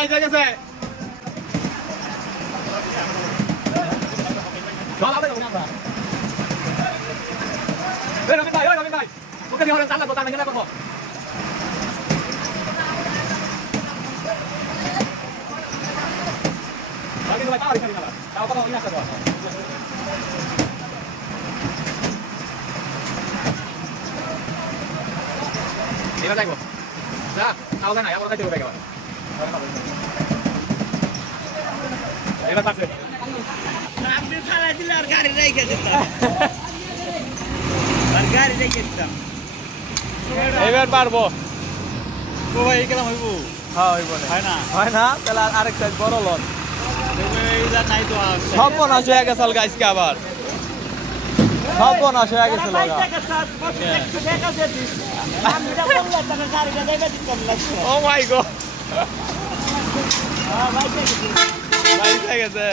ভাই গেছে চল আবে আমরা রবি ভাই ওকে দিয়ে হলে চালা কথা না গেলে করব বাকি তো ভাই তাও খালি না তাও কথা ইনা করব এরা যাইবো যা তাও না আমরা যাইতে হবে এবার পাশে আপনি ফালা দিলে আর গাড়ি রেখে দিতাম আর গাড়ি রেখে দিতাম এবার পারবো ও ভাই কেমন হইব হ্যাঁ হইব না হয় না তাহলে আরেক সাইজ বড় লন এইটা নাই তো সব বনাস হয়ে গেছে গাইসকে আবার সব বনাস হয়ে গেছে লাগা ও মাই গড ভাই ঠিক আছে